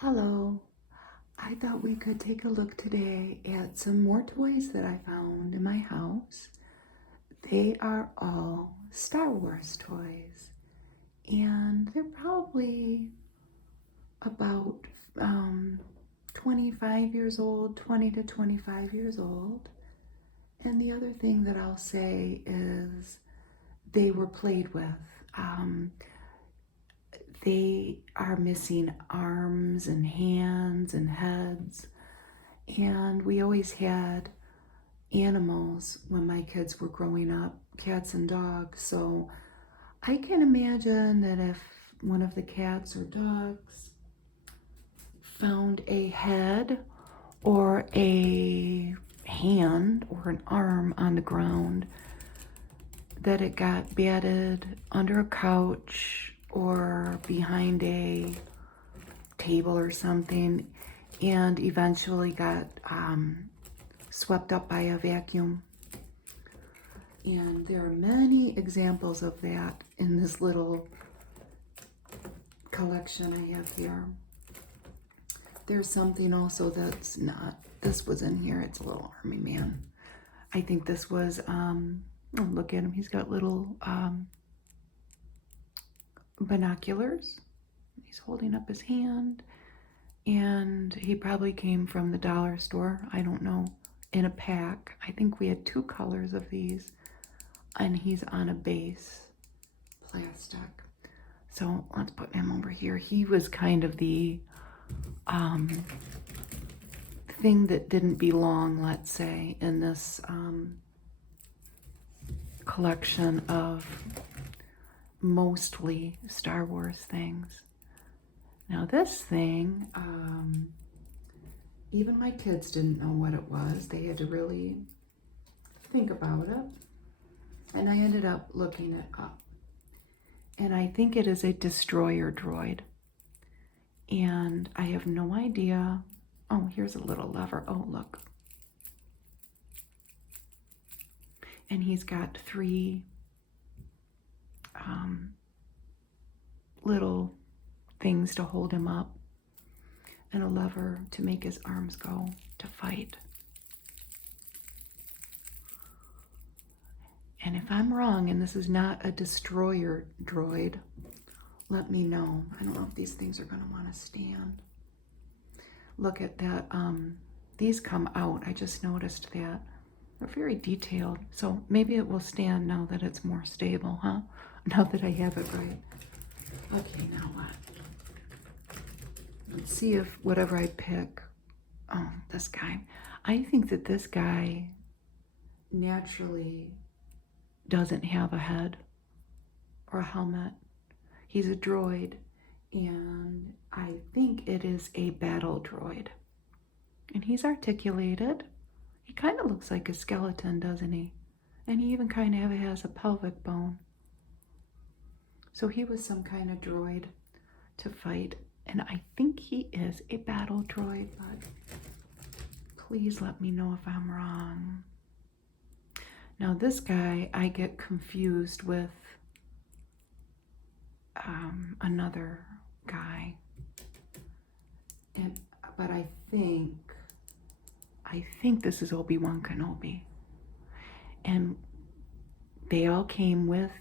Hello. I thought we could take a look today at some more toys that I found in my house. They are all Star Wars toys, and they're probably about 25 years old, 20 to 25 years old. And the other thing that I'll say is they were played with. Um, they are missing arms and hands and heads. And we always had animals when my kids were growing up, cats and dogs. So I can imagine that if one of the cats or dogs found a head or a hand or an arm on the ground, that it got batted under a couch or behind a table or something, and eventually got swept up by a vacuum. And there are many examples of that in this little collection I have here. There's something also that's not, this was in here, it's a little army man. I think this was, oh, look at him, he's got little binoculars. He's holding up his hand, and he probably came from the dollar store, I don't know, in a pack. I think we had 2 colors of these, and he's on a base plastic. So let's put him over here. He was kind of the thing that didn't belong, let's say, in this collection of mostly Star Wars things. Now this thing, even my kids didn't know what it was. They had to really think about it. And I ended up looking it up. And I think it is a destroyer droid. And I have no idea. Oh, here's a little lever. Oh, look. And he's got 3 little things to hold him up and a lever to make his arms go to fight. And if I'm wrong and this is not a destroyer droid, let me know. I don't know if these things are going to want to stand. Look at that. These come out. I just noticed that. They're very detailed. So maybe it will stand now that it's more stable, huh? Now that I have it right. Okay, now what? Let's see if whatever I pick, oh, this guy. I think that this guy naturally doesn't have a head or a helmet. He's a droid, and I think it is a battle droid. And he's articulated. He kind of looks like a skeleton, doesn't he? And he even kind of has a pelvic bone. So he was some kind of droid to fight. And I think he is a battle droid, but please let me know if I'm wrong. Now this guy, I get confused with another guy. But I think this is Obi-Wan Kenobi. And they all came with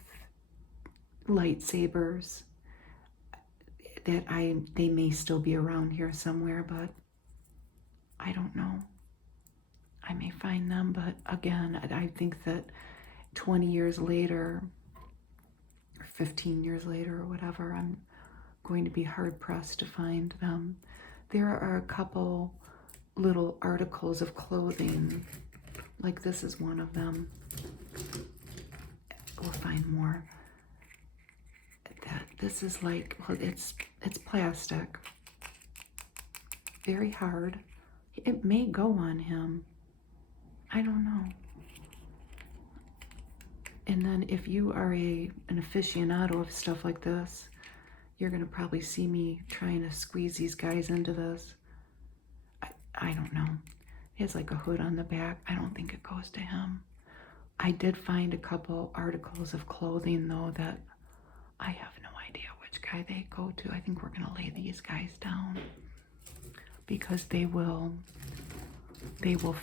lightsabers that they may still be around here somewhere, but I don't know. I may find them, but again, I think that 20 years later, or 15 years later, or whatever, I'm going to be hard-pressed to find them. There are a couple little articles of clothing, like this is one of them. We'll find more. This is like, well, it's plastic, very hard. It may go on him. I don't know. And then if you are an aficionado of stuff like this, you're gonna probably see me trying to squeeze these guys into this. I don't know. He has like a hood on the back. I don't think it goes to him. I did find a couple articles of clothing though that I have no idea which guy they go to. I think we're gonna lay these guys down. because they will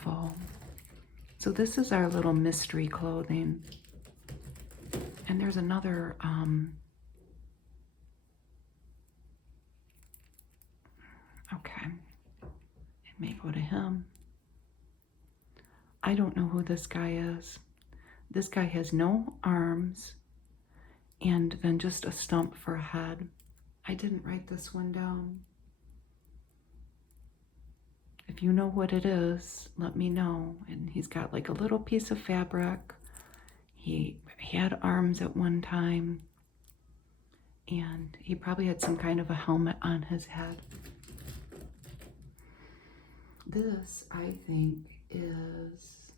fall. So this is our little mystery clothing. And there's another, okay, it may go to him. I don't know who this guy is. This guy has no arms and then just a stump for a head. I didn't write this one down. If you know what it is, let me know. And he's got like a little piece of fabric. He had arms at one time. And he probably had some kind of a helmet on his head. This, I think, is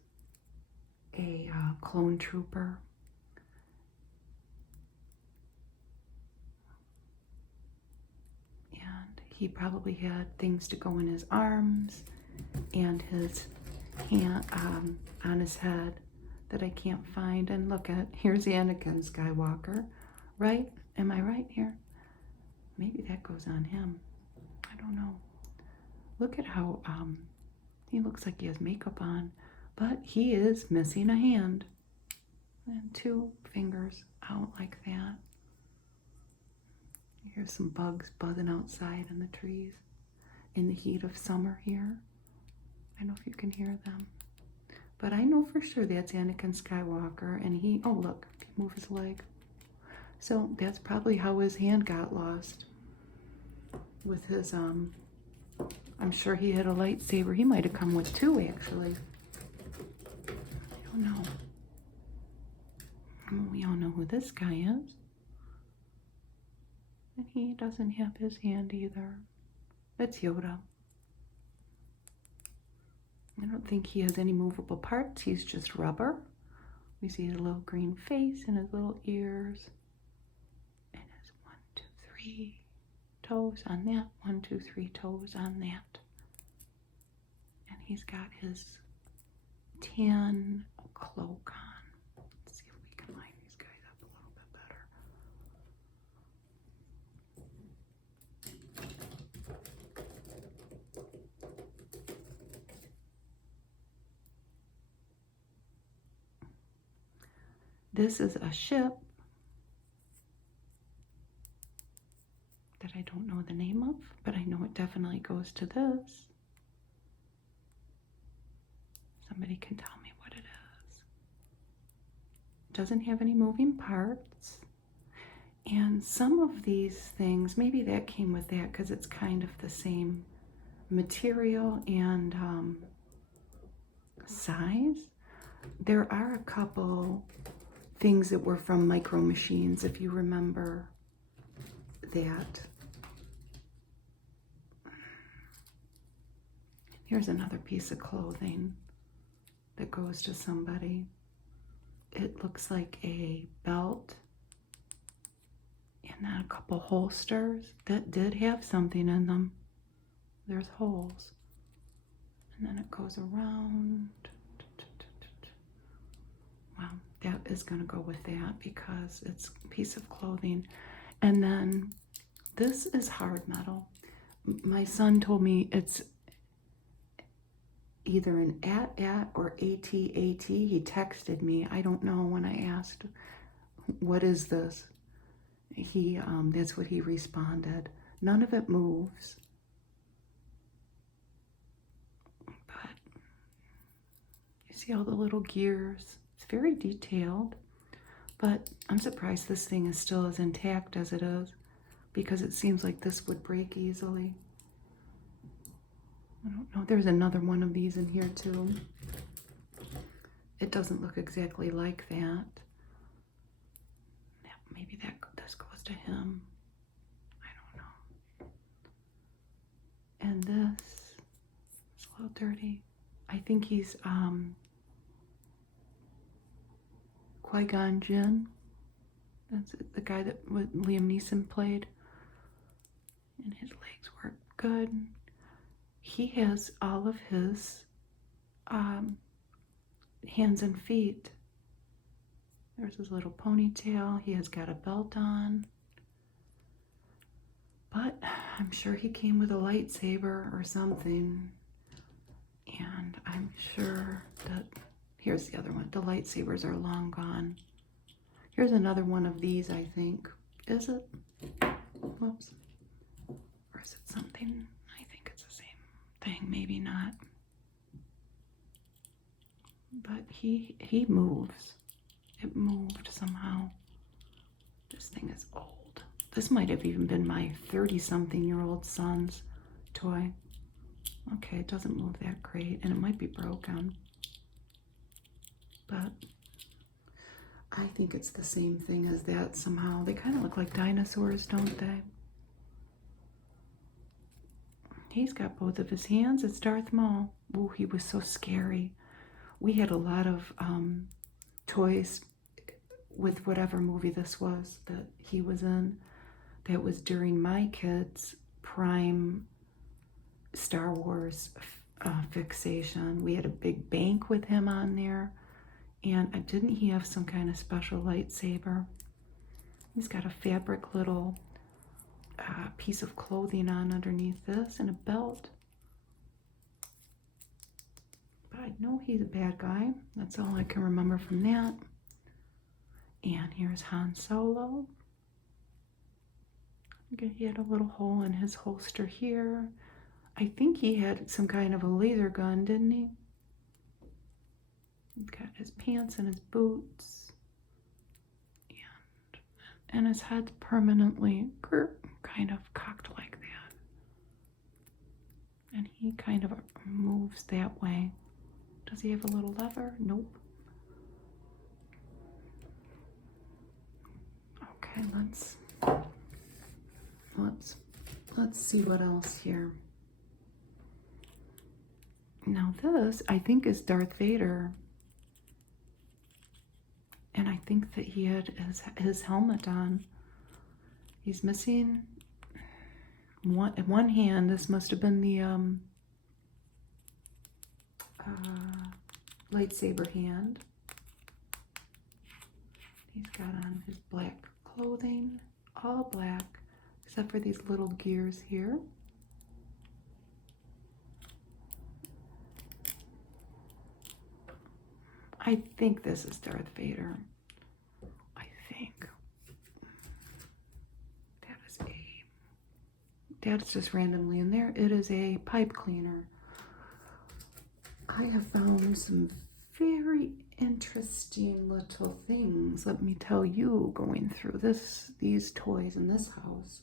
a clone trooper. And he probably had things to go in his arms and his hand on his head that I can't find. And look at, here's Anakin Skywalker, right? Am I right here? Maybe that goes on him. I don't know. Look at how he looks like he has makeup on, but he is missing a hand and 2 fingers out like that. Here's some bugs buzzing outside in the trees in the heat of summer here. I don't know if you can hear them. But I know for sure that's Anakin Skywalker, and he, oh look, he move his leg. So that's probably how his hand got lost. With his, I'm sure he had a lightsaber. He might have come with 2 actually. I don't know. We all know who this guy is. And he doesn't have his hand either. That's Yoda. I don't think he has any movable parts. He's just rubber. We see his little green face and his little ears. And his 1, 2, 3 toes on that. 1, 2, 3 toes on that. And he's got his tan cloak on. Let's see if we can line these guys up a little bit better. This is a ship that I don't know the name of, but I know it definitely goes to this. Somebody can tell me what it is. It doesn't have any moving parts. And some of these things, maybe that came with that because it's kind of the same material and size. There are a couple things that were from Micro Machines, if you remember that. Here's another piece of clothing that goes to somebody. It looks like a belt and then a couple holsters that did have something in them. There's holes. And then it goes around. Well, that is going to go with that because it's a piece of clothing. And then this is hard metal. My son told me it's either an at or AT-AT. He texted me. I don't know when I asked, what is this? He, that's what he responded. None of it moves. But you see all the little gears. It's very detailed, but I'm surprised this thing is still as intact as it is because it seems like this would break easily. I don't know. There's another one of these in here too. It doesn't look exactly like that. Yeah, maybe this goes to him. I don't know. And this is a little dirty. I think he's Qui-Gon Jinn. That's the guy that Liam Neeson played. And his legs work good. He has all of his hands and feet. There's his little ponytail. He has got a belt on. But I'm sure he came with a lightsaber or something. And I'm sure that, here's the other one. The lightsabers are long gone. Here's another one of these, I think. Is it? Whoops. Or is it something? I think it's the same thing. Maybe not. But he moves. It moved somehow. This thing is old. This might have even been my 30-something-year-old son's toy. Okay, it doesn't move that great, and it might be broken. But I think it's the same thing as that somehow. They kind of look like dinosaurs, don't they? He's got both of his hands. It's Darth Maul. Oh, he was so scary. We had a lot of toys with whatever movie this was that he was in. That was during my kids' prime Star Wars fixation. We had a big bank with him on there. And didn't he have some kind of special lightsaber? He's got a fabric little piece of clothing on underneath this and a belt. But I know he's a bad guy. That's all I can remember from that. And here's Han Solo. Okay, he had a little hole in his holster here. I think he had some kind of a laser gun, didn't he? He's got his pants and his boots. And his head's permanently kind of cocked like that. And he kind of moves that way. Does he have a little lever? Nope. Okay, let's see what else here. Now this, I think, is Darth Vader. And I think that he had his helmet on. He's missing one hand. This must have been the lightsaber hand. He's got on his black clothing, all black, except for these little gears here. I think this is Darth Vader. I think. That's just randomly in there. It is a pipe cleaner. I have found some very interesting little things, let me tell you, going through these toys in this house.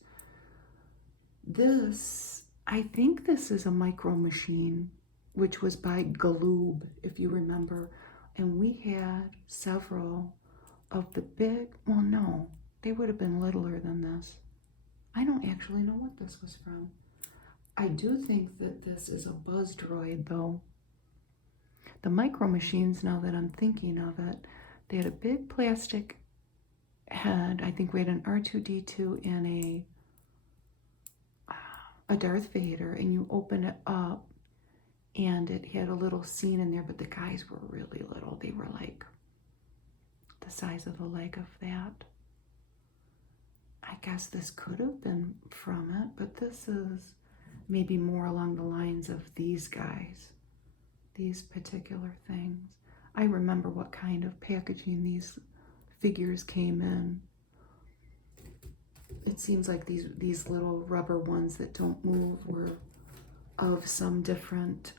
I think this is a micro machine, which was by Galoob, if you remember. And we had several of the big, well, no, they would have been littler than this. I don't actually know what this was from. I do think that this is a Buzz Droid, though. The micro machines, now that I'm thinking of it, they had a big plastic head. I think we had an R2-D2 and a Darth Vader, and you open it up, and it had a little scene in there, but the guys were really little. They were like the size of the leg of that. I guess this could have been from it, but this is maybe more along the lines of these guys, these particular things. I remember what kind of packaging these figures came in. It seems like these little rubber ones that don't move were of some different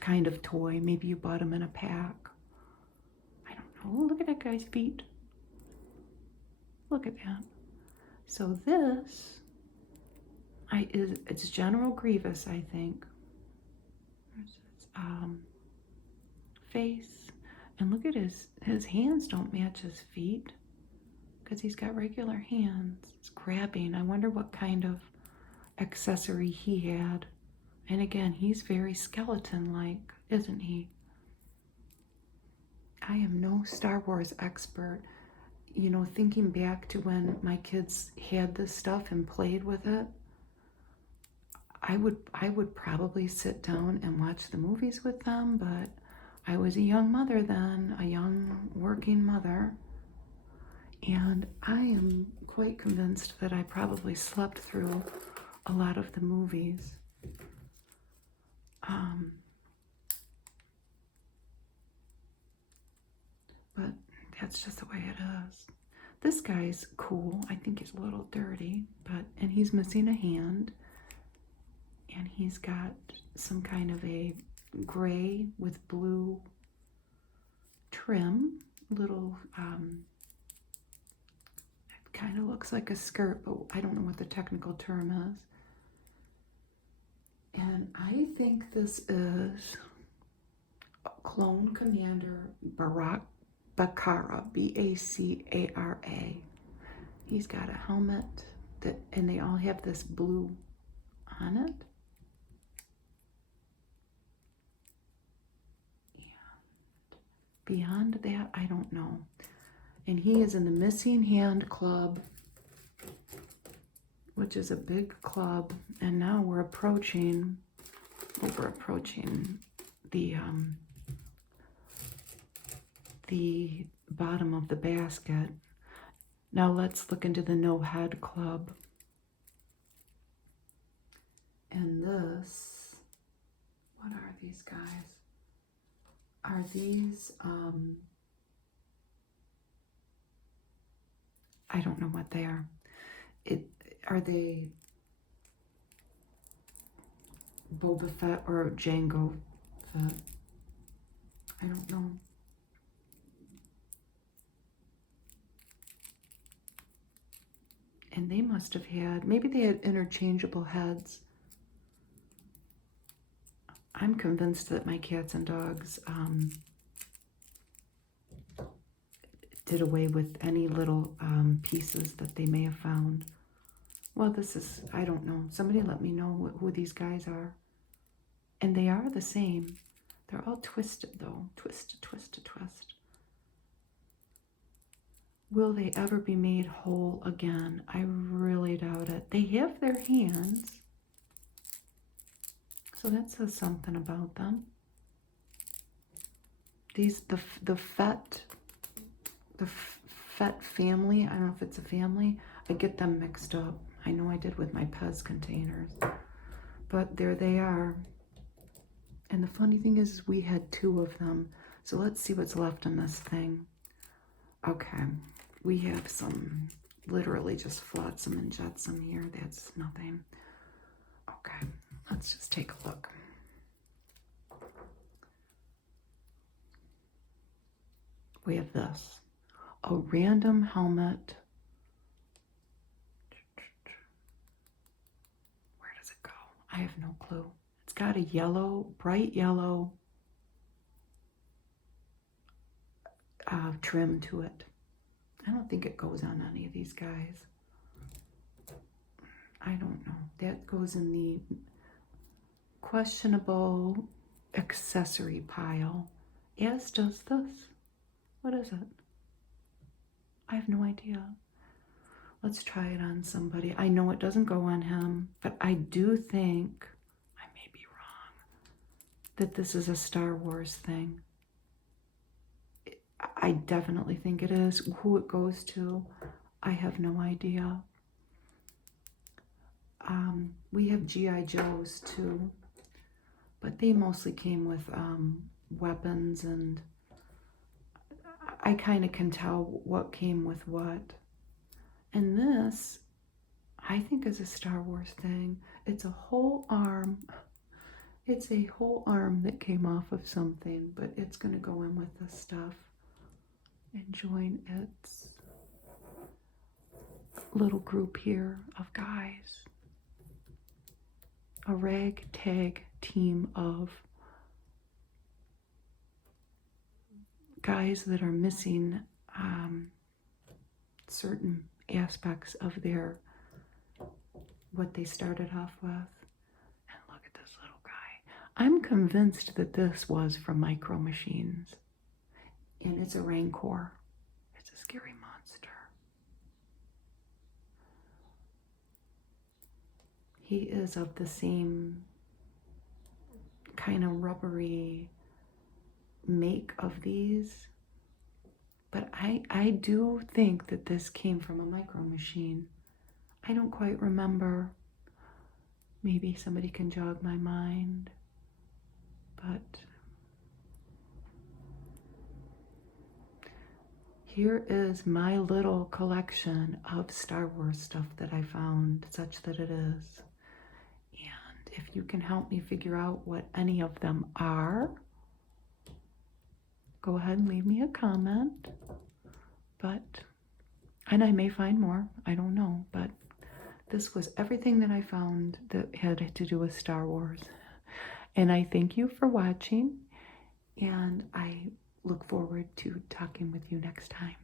kind of toy. Maybe you bought them in a pack. I don't know. Look at that guy's feet. Look at that. So this it's General Grievous, I think. There's his face. And look at his hands don't match his feet, because he's got regular hands. It's grabbing. I wonder what kind of accessory he had. And again, he's very skeleton-like, isn't he? I am no Star Wars expert. You know, thinking back to when my kids had this stuff and played with it, I would probably sit down and watch the movies with them, but I was a young mother then, a young working mother. And I am quite convinced that I probably slept through a lot of the movies. But that's just the way it is. This guy's cool. I think he's a little dirty, and he's missing a hand. And he's got some kind of a gray with blue trim. Little, it kind of looks like a skirt, but I don't know what the technical term is. And I think this is Clone Commander Bacara, Bacara. He's got a helmet and they all have this blue on it. And beyond that, I don't know. And he is in the Missing Hand Club, which is a big club. And now we're approaching the bottom of the basket. Now let's look into the No Head Club. And this, what are these guys? Are these, I don't know what they are. Are they Boba Fett or Jango Fett? I don't know. And they must have had, maybe they had interchangeable heads. I'm convinced that my cats and dogs did away with any little pieces that they may have found. Well, this is, I don't know. Somebody let me know who these guys are. And they are the same. They're all twisted, though. Twisted, twisted, twist. Will they ever be made whole again? I really doubt it. They have their hands, so that says something about them. These, the Fett family, I don't know if it's a family. I get them mixed up. I know I did with my Pez containers. But there they are. And the funny thing is we had 2 of them. So let's see what's left in this thing. Okay. We have some, literally just flotsam and jetsam here. That's nothing. Okay, let's just take a look. We have this, a random helmet. Where does it go? I have no clue. It's got a yellow, bright yellow trim to it. I don't think it goes on any of these guys. I don't know. That goes in the questionable accessory pile, as does this. What is it? I have no idea. Let's try it on somebody. I know it doesn't go on him, but I do think, I may be wrong, that this is a Star Wars thing. I definitely think it is. Who it goes to, I have no idea. We have G.I. Joes too, but they mostly came with weapons, and I kind of can tell what came with what. And this, I think, is a Star Wars thing. It's a whole arm. It's a whole arm that came off of something, but it's going to go in with this stuff and join its little group here of guys. A ragtag team of guys that are missing certain aspects of their, what they started off with. And look at this little guy. I'm convinced that this was from Micro Machines. And it's a Rancor. It's a scary monster. He is of the same kind of rubbery make of these. But I do think that this came from a micro machine. I don't quite remember. Maybe somebody can jog my mind. But here is my little collection of Star Wars stuff that I found, such that it is. And if you can help me figure out what any of them are, go ahead and leave me a comment. And I may find more, I don't know, but this was everything that I found that had to do with Star Wars. And I thank you for watching, and I look forward to talking with you next time.